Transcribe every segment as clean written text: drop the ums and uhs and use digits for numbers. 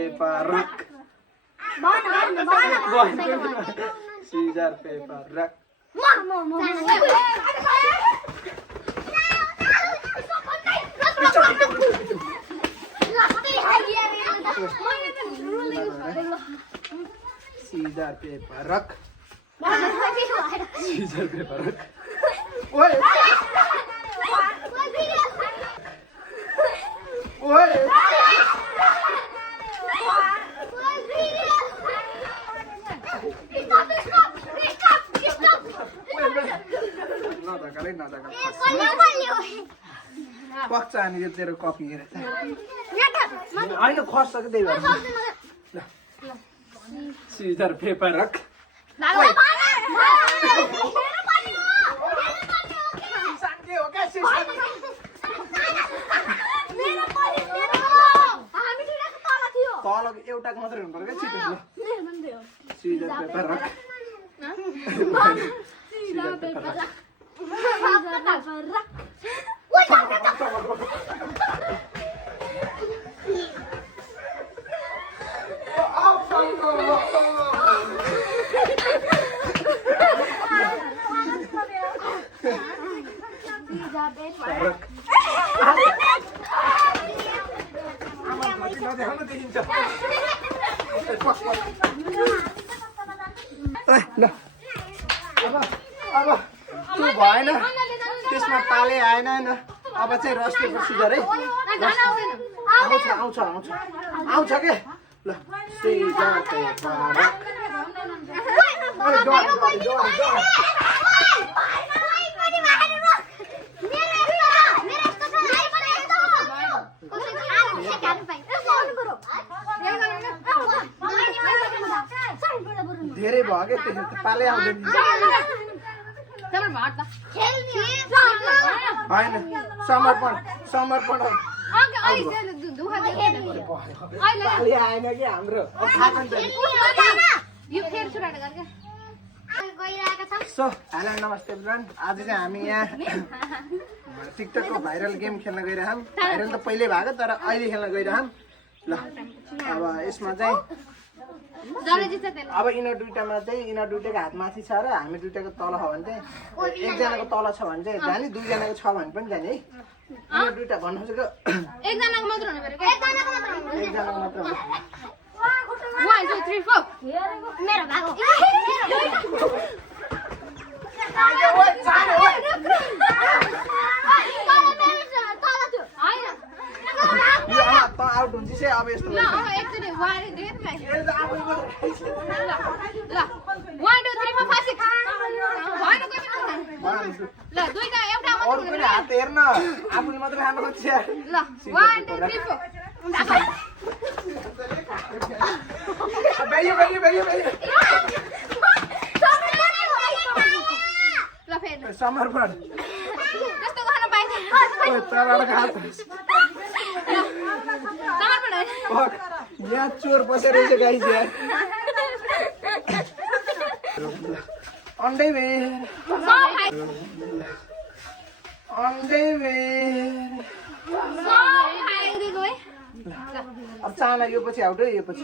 paper रख scissor paper रख scissor paper रख सीजर पेपर रख ओए ओए पक्छ अनि तेरो कपी हेरेर होइन खस्छ कि त्यही भएर सीजर पेपर रख तल एउटाको मात्रै हुनु पर्यो क्या सीजर पेपर रख सीजर पेपर रख अब त्यो भएन त्यसमा ताले आएन अब चाहिँ रस पेपर सिजर है आउँछ आउँछ के ल सीजर पेपर धेरै भयो के त्यो पाले आउँदैन होइन समर्पण आएन कि हाम्रो सो हेलो नमस्ते एभ्रिवान आज चाहिँ हामी यहाँ टिकटकको भाइरल गेम खेल्न गइरहेछौँ भाइरल त पहिल्यै भएको तर अहिले खेल्न गइरहेछौँ ल अब यसमा चाहिँ अब यिनीहरू दुइटामा चाहिँ यिनीहरू दुइटाको हात माथि छ र हामी दुइटाको तल छ भने चाहिँ एकजनाको तल छ भने चाहिँ जाने दुईजनाको छ भने पनि जाने है यिनीहरू दुइटा भन्नु खोजेको एकजनाको मात्र हुनु पर्यो एकजनाको मात्र हुनु 1 2 3 4 मेरो भागो आउट हुन्छ चाहिँ अब यस्तो हात हेर्न आफूले मात्रै खानु खोज्छ समर्पण यहाँ चोर बसेर गाइस यार अब चाना यो पछि आउट है यो पछि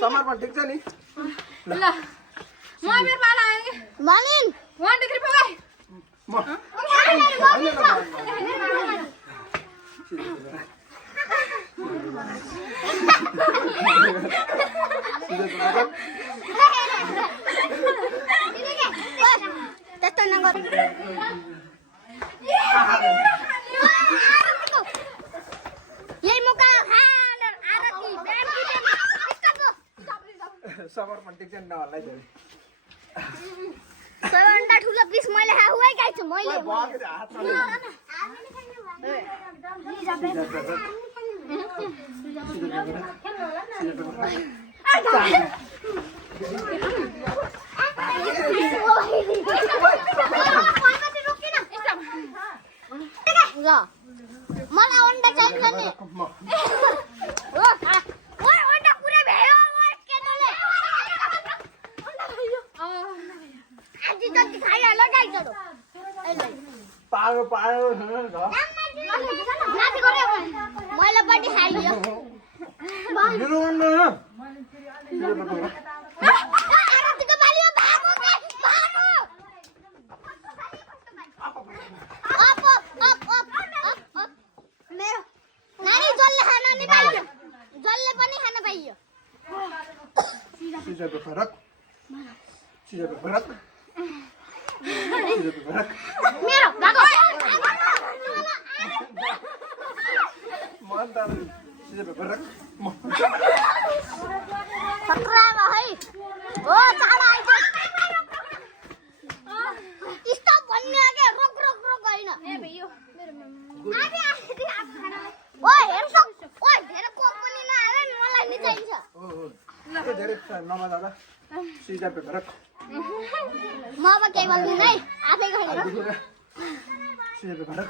समर्पण ठिक छ नि ल म मेरो पाला आए मानिन 1 2 3 4 म त्यस्तो नगर यही मुका आरती समर्पण टिक्छ नहल्लाई धेरै सबैभन्दा ठुलो पिस मैले खाए गाइस मैले बगेर हात ल मलाई अन्डा चाहिन्छ नि ओइ अन्डा पुरै भयो ओइ केटोले आज जति खाइहाल गाइसहरु पारो पारो मैले पनि खाइयो मेरो अन्डा आरतीको बालियो भागो के भागो अप मेरो नानी जल्ले खान नि पाइयो जल्ले पनि खान पाइयो सिजरको फरक मेरो भागो मन त सिजरको फरक खतरामा है हो चाडा आइज स्टप भन्ने के रोक हैन ए भइयो मेरो ओइ हेर्छ ओइ धेरै कोक पनि नहाले नि मलाई नि चाहिन्छ ए धेरै नमा दादा सिजरको फरक म अब केही बोल्दिन है आफै गएर सिजरको फरक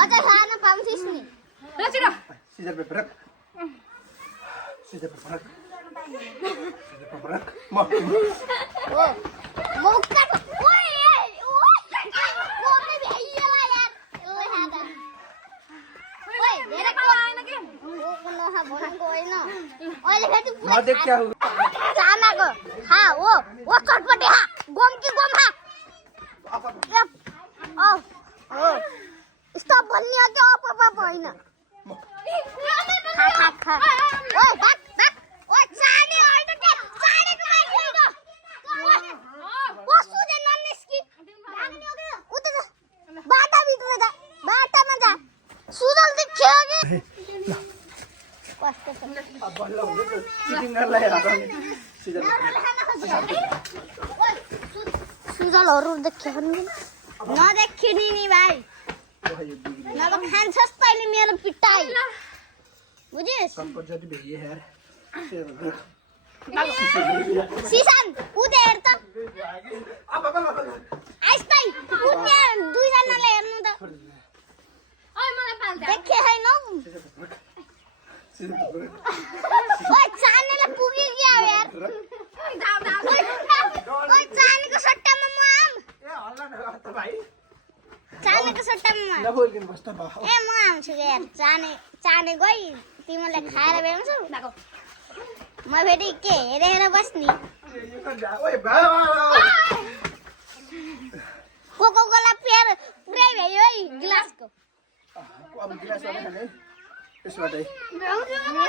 अझै खान पाउँछिस् नि सिजरको फरक म ओ मौका ओइ कोके भ्याइएला यार ओइ हादा ओइ धेरै कोक आएन के कोक नखा भनेको हैन अहिले फेरि पुरा नदेख क्या हो चानाको खा ओ चटपटे खा गम कि गम खा ओ स्टप भन्ने के अप हैन खा ओइ भाग ओइ चाने हैन के चानेको माइलो ओ सुजे ननिस्की भाग्ने हो के उता जा बाटा भित्र जा बाटामा जा सुजल देख्यो के कस्तो छ बल्ल हुन्छ चिटिङ गर्नलाई हातले सिजरको सुजलहरु देख्यो भने नदेखि नि भाइ नभए खान्छस् तैँले मेरो पिटाइ बुझिस् सम्पत जति भइए यार सिसान उदे हेर त आइस तै उड्ने दुईजनालाई हेर्नु त ओइ मलाई पाल्दा देखे छैन ओइ चानेलाई पुग्यो कि अब यार ओइ चानेको सट्टामा म आम ए हल्ला न त भाइ चानेको सट्टामा म नबोल्किन बस्ता बा ए म आउँछु के यार चाने गई तिमीलाई खाएर भ्याउँछौ म फेरि के हेरेर बस्ने ओइ बा कोको कोला पेर पुरै भयो है गिलासको अब गिलास वाला खाने यसबाटै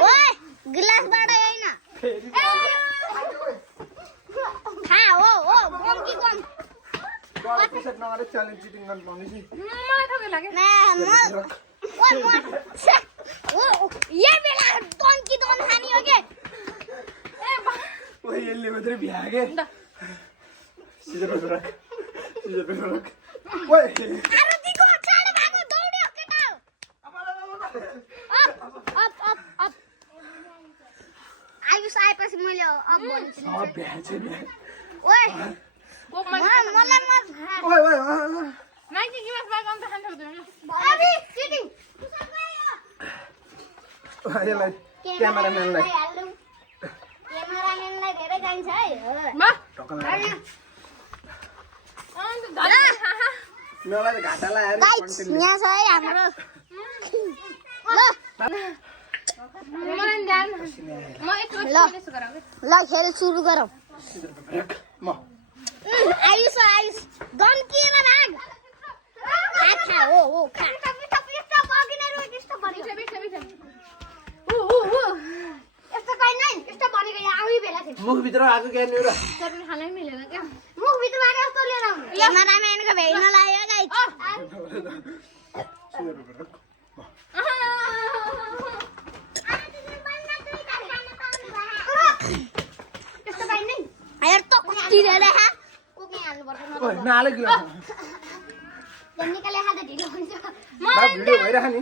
ओए गिलासबाट हैन खा ओ गम कि गम गला त्यसरी नगरे च्यालेन्ज चिटिङ गर्न पाउने छि मलाई ठोके लाग्यो ना म ये बेला दोन खानी हो के ओइ यसले मात्रै भ्यागे सिजरको फरक ओइ आरतीको चाडे भागो दौड्यो केटा अप आयुष आएपछि मैले अब भन्छु सब भ्याछ नि ओए कोक मलाई ओइ माइकी गिलास बाग अन्त खान सक्दैन अबि सिटिङ यसलाई क्यामेराम्यानलाई क्यामेराम्यानलाई धेरै चाहिन्छ है म ढकल अन्त धला मलाई त घाटा लाग्यो गाइस यहाँ छ है हाम्रो ल मलाई जान म एक ल ल खेल सुरु गरौँ म आयुष दम्किएर भाग खा ओ खा यस्तो कहीँ नै यस्तो भनेको यहाँ आउँ बेला थियो मुखभित्र आएको क्या नि र चटनी खानै मिलेन क्या मुखभित्रबाट यस्तो लिएर आउनु क्यामेराम्यानको भेट्न लाग्यो गाइस नाले किन निकाले हात ढिलो हुन्छ भिडियो भइरह नि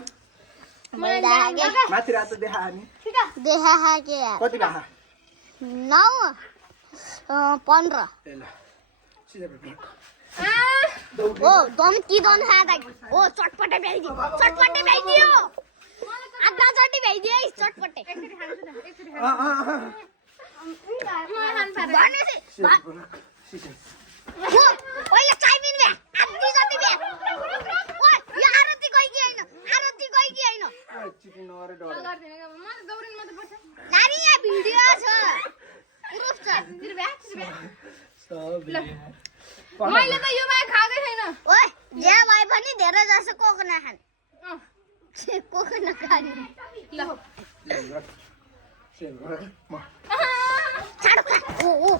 मैले माथि रातो देखा नि देखा के यार कति भा 9 15 ए ल सिधै भेट्नु ओ दम की दन खादा ओ चटपटे भ्याइदियो आधा चटी भ्याइदियो है चटपटे ओइले चाइबिन भ्या आधी जति भ्या ओ यो आरती गइ कि हैन चिकन नगरे डर नानी यहाँ भिडियो छ प्रुफ छ मैले त यो बाहेक खाएकै छैन ओए जे भए पनि धेरै जसो कोक नखान कोक नखाने ल चाडो खा ओ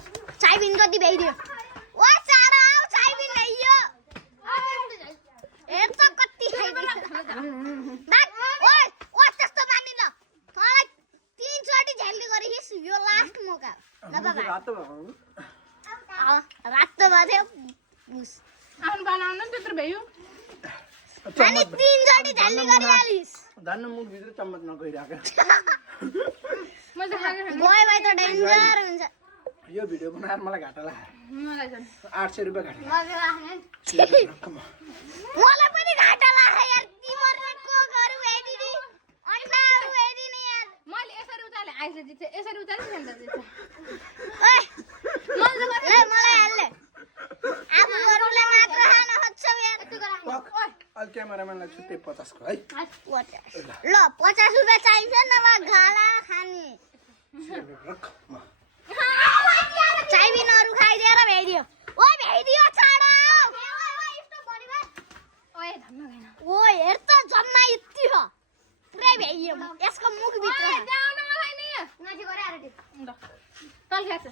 चाइबिन जति भ्याइदियो ओ चाडो आऊ चाइबिन ल्याइयो हेर त कति खाइदिन्छ ओए ओ त्यस्तो मान्दिन तँलाई 3 चोटि झ्याल्ली गरिस यो लास्ट मौका ल बाबा रातो रातो भयो आफ्नो बनाउनु त्यत्रो भयो अनि 3 चोटि झ्याल्ली गरिहालिस धन्न मुख भित्र चम्मच नगइराको मैले त खाएकै छैन गए भए त डेन्जर हुन्छ यो भिडियो बनाएर मलाई घाटा लाग्यो मलाई चाहिँ 800 रुपैयाँ घाटा मलाई पनि घाटा लाग्यो यार तिमीहरुले कोकहरु भ्याइदिने अन्डाहरु भ्याइदिने यार मैले यसरी उचाले आइसले जित्छ यसरी उचाले सेन्टर जित्छ ओए मलाई हाल्ले आफूहरुले मात्र खान खोज्छौ यार अहिले क्यामेराम्यानलाई छुट्टै 50 को है ल 50 रुपैयाँ चाहिन्छ नभए घाला खाने चाइबिनहरु खाइदिएर भ्याइदियो ओ भ्याइदियो चाडो ओए धन्न गएन ओए हेर त जम्मा यति हो पुरै भ्याइयो यसको मुख भित्र ओए जाउन मलाई नि माथि गरे आरे ल तल खाछ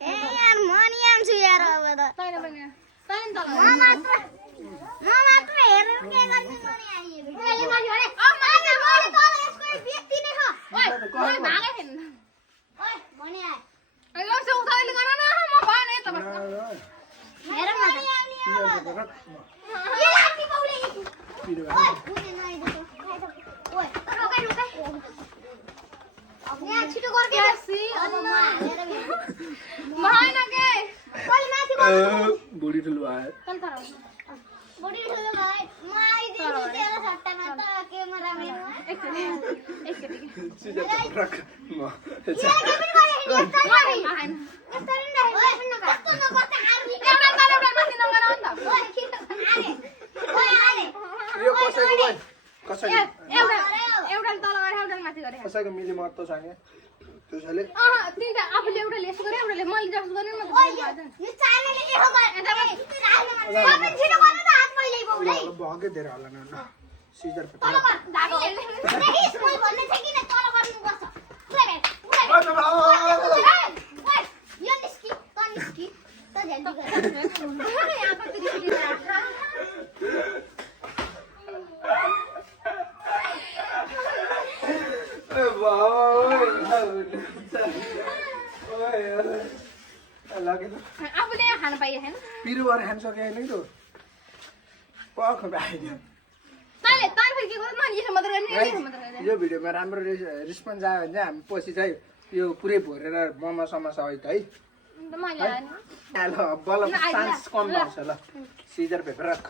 ए यार म नि आउँछु यार अब त तैन पनि तैन तल म मात्र हेरेर के गर्ने म नि आइए अहिले माथि गरे मैले तल यसको व्यक्ति नै हो ओए मैले भागै छैन ओए म नि आए यो से उताले गर्न न म भएन त बस हेर न त ये लाठी पौले ओए पुने नआइ दियो ओए रोकाइ यहाँ छिटो गर्के सी अब म हालेर भएन के ओले माथि गर्नु बुढी ठुलो आयो तल तर बडी ठुलो भए म आइदिन्छु तेरो सट्टामा त क्यामेराम्यान एकचोटि सिधै रख म के पनि गरे नि यस्तो भएन यस्तो नि त्यस्तो नगर्दा आर्मी एउटा माथि नगर नि त ओए आले यो कसैको भयो कसैको एउटा तल गरे एउटा माथि गरे कसैको मिली महत्त्व छ नि त्यसैले तिनटा आफूले एउटा लेस गरे एउटाले मैले जस्तो गर्ने म त यो चालेले के हो गरे तपाईँ छिटो गर्नु त हात मैले बोउले भगे धेरै होला न सिजर तल गर धागो देखि स्कुल भन्ने छ किन तल गर्नु पर्छ पुरै यो निस्की त झ्याल्दी गर यहाँ कति रिसिट आफूले यहाँ खान पाइए छैन पिरो गरेर खान सके होइन त पख आइदियो तैँले फेरि के गर्नु नि यसो मात्र गर्ने यसो मात्र गर्ने यो भिडियोमा राम्रो रेस्पोन्स आयो भने चाहिँ हामी पछि चाहिँ यो पुरै भरेर मोमो समोसा सहित है मैले ल बल्ल चान्स कम भएको छ ल सिजर पेपर रख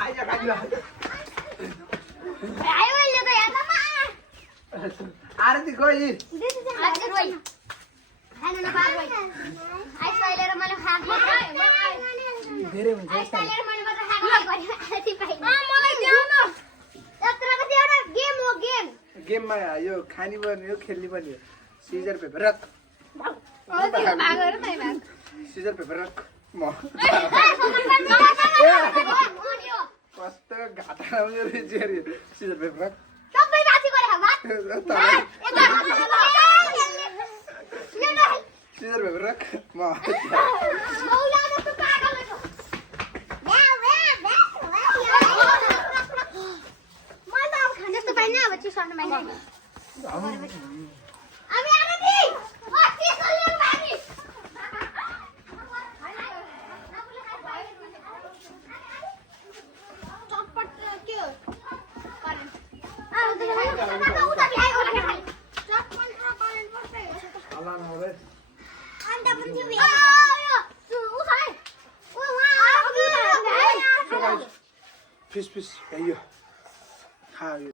आयो अहिले त यादमा आरती गई हजुर भाइ खानु न बार भाइ आइस पहिलेर मैले खाएको धेरै हुन्छ आइस पहिलेर मैले मात्र खाएको आरती भाइ मलाई देऊ न यत्रो कति एउटा गेम हो गेम गेममा यो खानी पनि हो खेल्ने पनि हो सिजर पेपर रख सिजर पेपर रख म कस्तो घाटा आउँछ सिजर पेपर रख सबै माथि गरे भात सिजर पेपर रख म मौला जस्तो पागल छ म त अब खान जस्तो पाइन अब चिसो सर्न पाइन अब आरती ओ चिसो लिनु फिस फिस भ्याइयो खायो